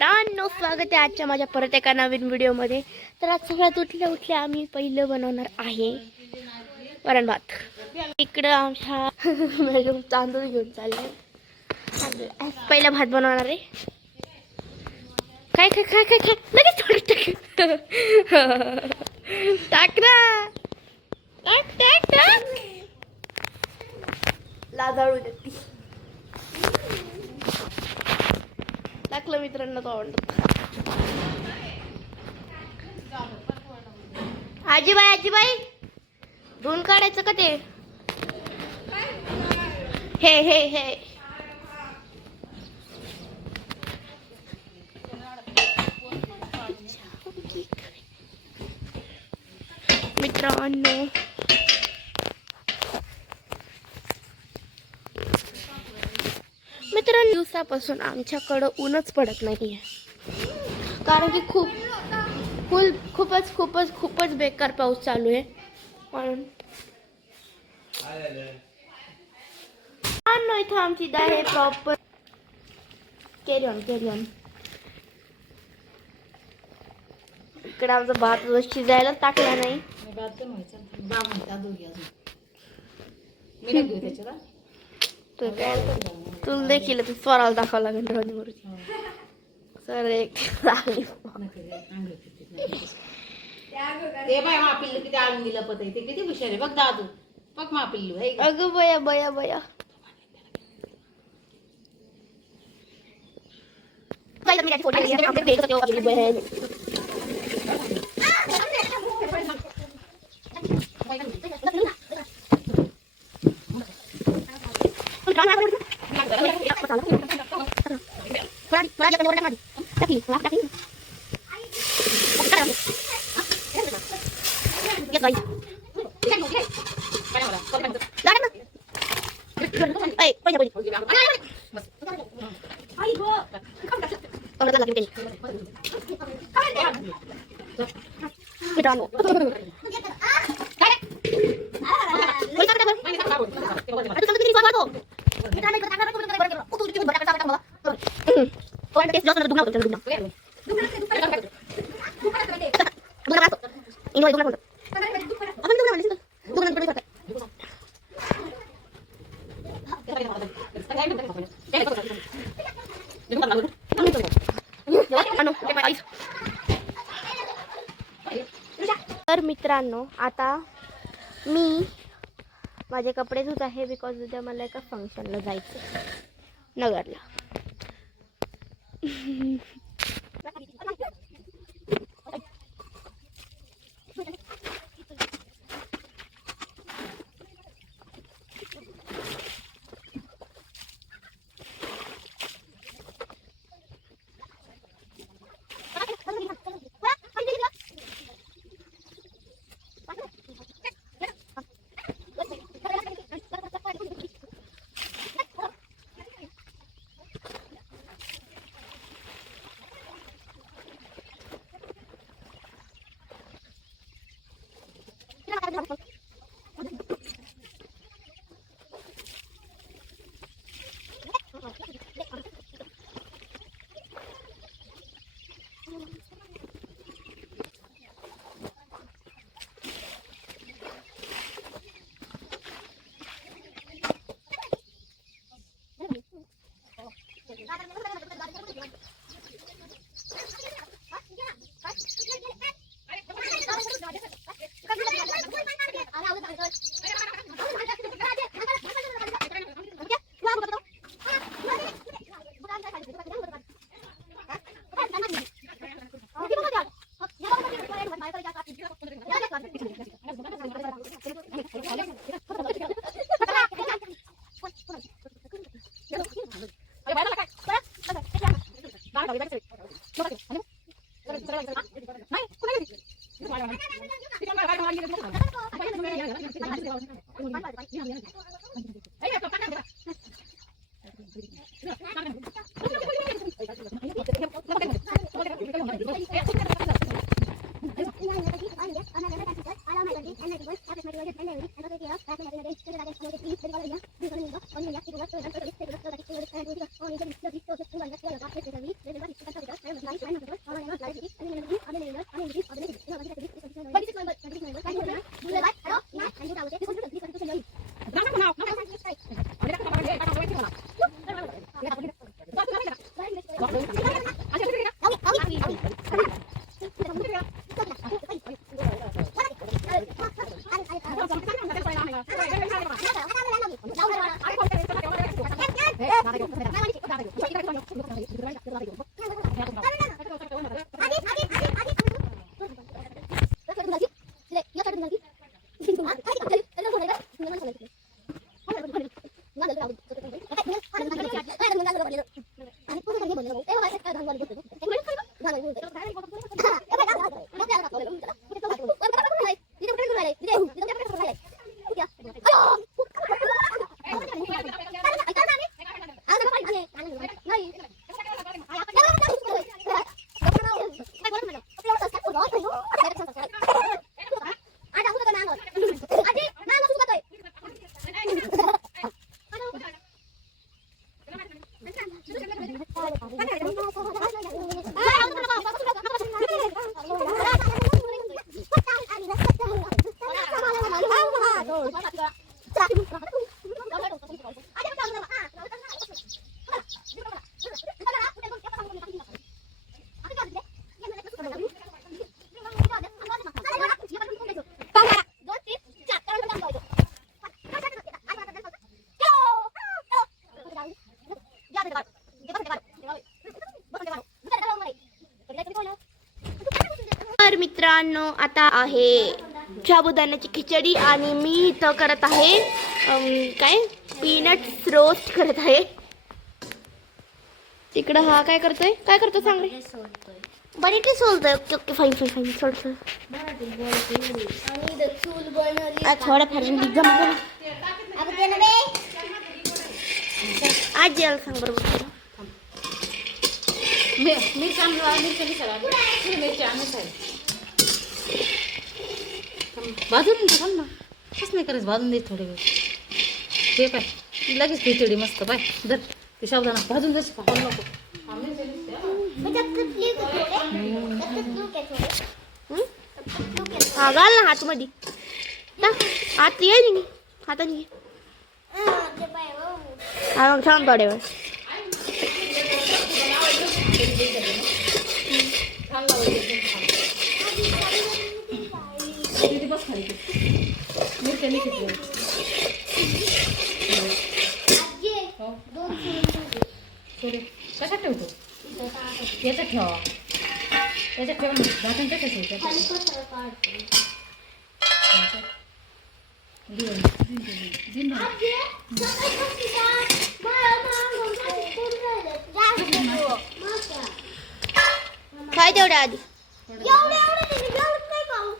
मित्रांनो, स्वागत आहे आजच्या माझ्या परत एका नवीन व्हिडिओमध्ये. तर आज सगळ्यात उठल्या आम्ही पहिलं बनवणार आहे वरण भात. इकडं आमच्या मॅडम तांदूळ घेऊन चालले. पहिला भात बनवणार आहे. काय काय काय काय काय लगेच थोडं टाक ना, टाक टाक टाक. लाजाळू देती टाकलं मित्रांनो. तो आवडतो. आजीबाई धुवून काढायचं का ते? हे मित्रांनो, दिवसापासून आमच्याकडं ऊनच पडत नाहीये. कारण की खूपच बेकार पाऊस चालू आहे. म्हणून इथं आमची डाळ आहे प्रॉपर. Carry on. इकडे आमचा भात शिजायला टाकला नाही. तुला देखील तू स्वराला दाखवावं लागेल. सर एक किती आणून दिलं पत ते किती हुशार आहे बघ दादू. बघ मा पिल्लू. अगं बया तर मित्रांनो, आता मी माझे कपडे धुत आहे. बिकॉज उद्या मला एका फंक्शनला जायचं नगरला. तर मित्रांनो आता आहे साबुदाण्याची खिचडी आणि मी इथं करत आहे काय पीनट्स रोस्ट करत आहे. तिकडं हा काय करतोय, काय करतो सांग रे. बटाटे सोलतोय. Okay okay fine fine fine सोड सोड. थोडं फार जमतं आज जेवायला सांग बरोबर. भाजून थांब ना, कसं नाही करायचं, भाजून दे थोडे वेळ. ते पाय लगेच खिचडी मस्त पाय धर ते साबुदाणा भाजून जशी खाऊ नको. हा घाल ना हातमध्ये, हात ये नाही हाताने घे. हा मग थांब थोड्या वेळ. बस खाली मिरच्या नाही खिचडी. कशात ठेवतो, याच्यात ठेवा, याच्यात ठेवा ना, भाजून कसं ठेवतो. काय तेवढ्या आधी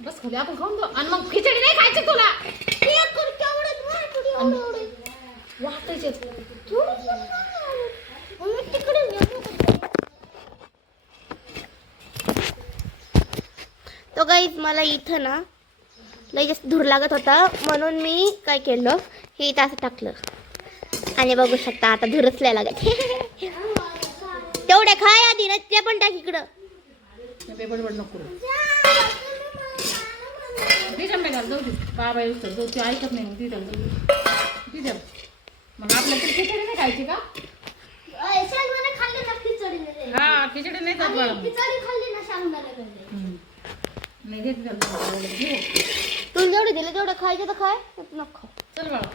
बस खाली आपण खाऊन जाऊ आणि मग खिचडी नाही खायची तुला. वाटायचे तो गाईज मला इथं ना लई जास्त धूर लागत होता म्हणून मी काय केलं, हे इथं असं टाकलं आणि बघू शकता आता धूरच लय लागत. तेवढे खाय आधी ना, ते पण टाक इकडं. बडबड नको जाऊ दे, बाबा येऊ जाऊ, ती ऐकत नाही मग तिथं तिथं. मग आपल्या तरी खिचडी नाही खायची का. हा खिचडी नाही खात बाळा. नाही घेत तू जेवढे दिले तेवढं खायचं तर खाय, नको. चल बाळा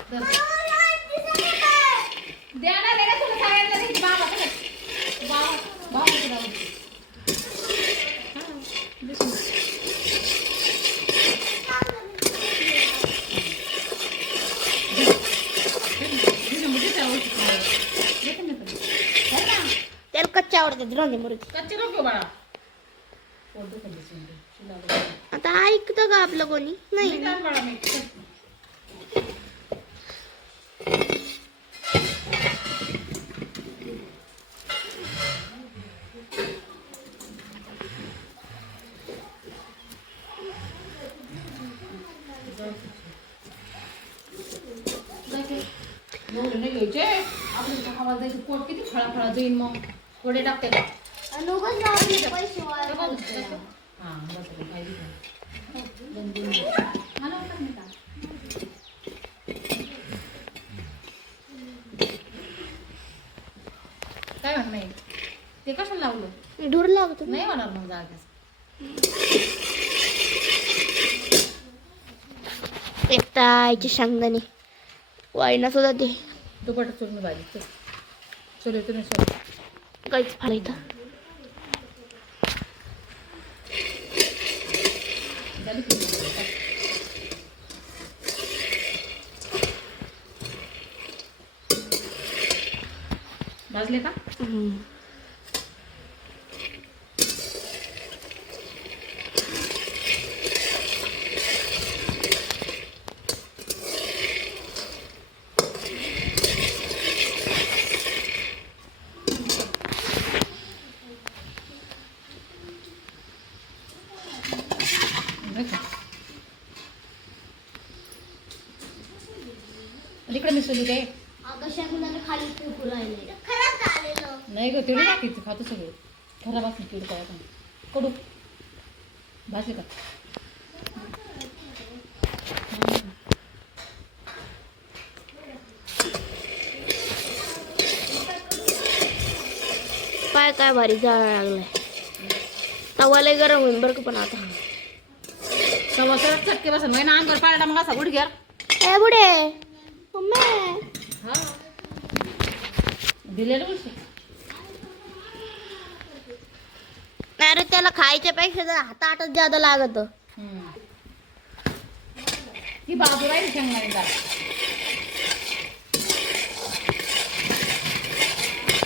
द्या ना, दे ना तुला खायला नाही. बाबा बाबा बाबा त्याला कच्चे आवडतात राहून दे मरुदी. कच्चे नको बाळा. आता ऐकतं का आपलं कोणी नाही. बाळा मी नाही घ्यायचे. आपल्याला खावा जायचं, पोट किती फळा जाईन. मग थोडे टाकते का हां बस पाहिजे मला वाटत नाही का काय म्हणत नाही ते कशाला लावलं धूर लागतो नाही होणार मग जागेच एकटायची शेंगदाणे वाईना सुद्धा ते दुपट चुरून भाजी चुली तुम्ही सोड काहीच फार इथं झाली की भाजले का इकडे मिसळली काय नाही ग तेवढी टाकायचं खातो सगळे खराब असं तेवढं काय आपण कडू भाजले का काय भारी जाळ लागलाय तवालाही गरम होईल बरं का पण आता सव्वा सरच चटके बसन महिना अंगावर पाळला मग असा गुडघ्यार ए बुडे मम्मी हा दिलेलं गोष्टी अरे त्याला खायच्या पेक्षा जर हातातच ज्यादा लागत ही बाजू राहील शेंगदाणे डाळ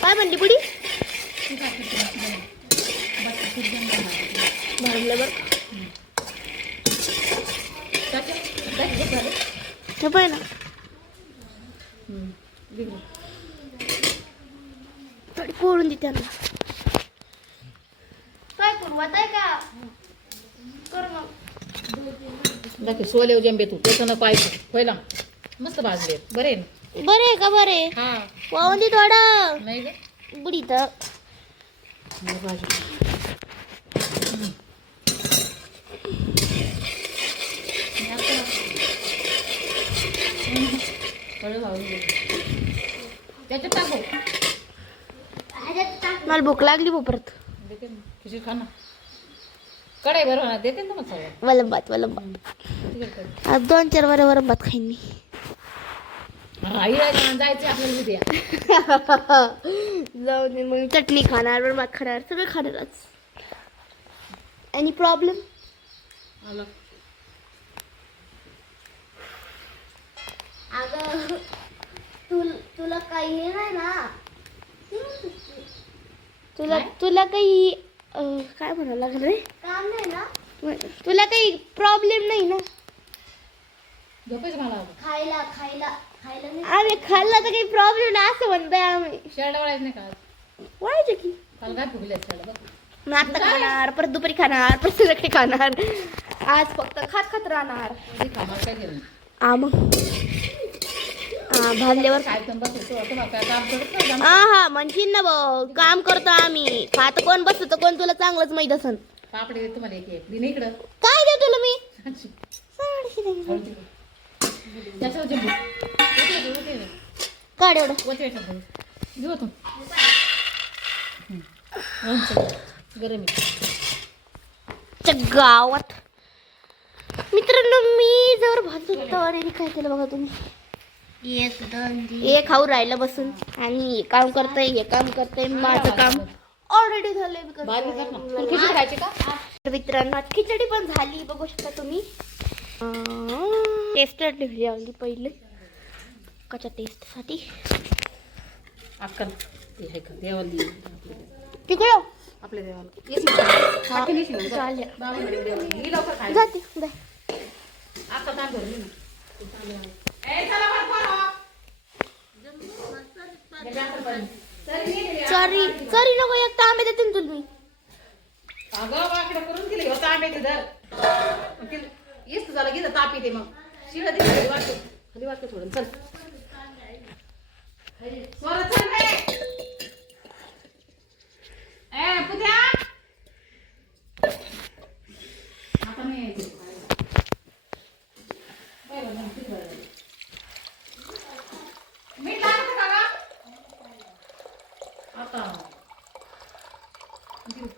काय म्हणली बुडी भरलं बरं हे पाय ना थोडी कोळून दे त्यांना काय करू आता का कर मग दाखव सोले जंबे तू त्याचं नको ऐकू पहिला मस्त भाजले बरे आहे ना बरे का बरे हा वाहून दे थोडं नाही ग बुडी तर भाजी त्याच्यात टाकू मला भूक लागली भाऊ परत देते ना खिचडी खा ना कढाई बरोबर ना देते ना मग सगळं वलंबात आज 2-4 वरंबात खाईन मी जायचं आपल्याला उद्या जाऊ दे मग चटणी खाणार वरंबात खाणार सगळं खाणार आज एनी प्रॉब्लेम आला अगं तुला काही हे नाही ना तुला काही काय म्हणावं लागलं रे काम नाही ना तुला काही प्रॉब्लेम नाही ना झोपेच मला खायला आम्ही खाल्ला तर काही प्रॉब्लेम नाही असं म्हणतोय आम्ही शेरडा वळायच नाही का व्हायचं की काल काय फुगले शेरडा बघ मग आता खाणार परत दुपारी खाणार परत संध्याकाळी खाणार आज फक्त खात राहणार खाणार काय केलं मग भाजल्यावर काय तर बसतो असं काय काम करत नाही का? हा म्हणशील ना बघ काम करतो आम्ही खात कोण बसतो कोण तुला चांगलंच माहित असन पापडी दे तुम्हाला एक दिन इकडं काय देऊ तुला मी त्याच्यावर जंबू काढ एवढं घेऊ तू गरम गावात मित्रांनो मी जर भाजत तर काय केलं बघा तुम्ही हे खाऊ राहिलं बसून आणि हे काम करतय माझं काम ऑलरेडी झालंय मित्रांनो खिचडी पण झाली बघू शकता तुम्ही टेस्टर ठेवली पहिले कच्या टेस्ट साठी अक्कल ते आहे का देवाला तिकडं आपल्या देवाला जाते आता काय भरली ना चरी नको एक तांबे देते ना तुम्ही अगं वाकडं करून दिले होता आंबे तिथं येस झालं घेत ताप येते मग शिळ दे खाली वाटतो थोडं चल स्वरा चल रे ए द्या. आता नाही यायचं खायला. पहिला मग किती वेळ झाला? मीठ लागतं का गं? आता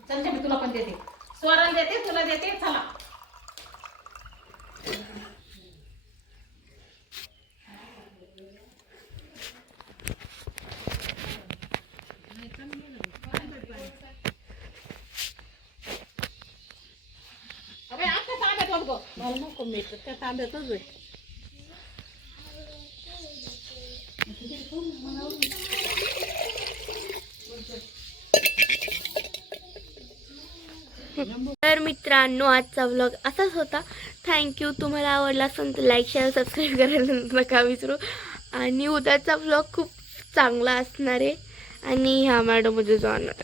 चल मी तुला पण देते. स्वराला देते, तुला देते. चला. अबे आता तांब्यात बघ. मला नको मीठ त्या तांब्यातच आहे. तर मित्रांनो आजचा व्लॉग असाच होता. थँक्यू. तुम्हाला आवडला असेल तर लाईक शेअर सबस्क्राईब करायला नका विसरू. आणि उद्याचा व्लॉग खूप चांगला असणार आहे. आणि ह्या मॅडममध्ये जाणार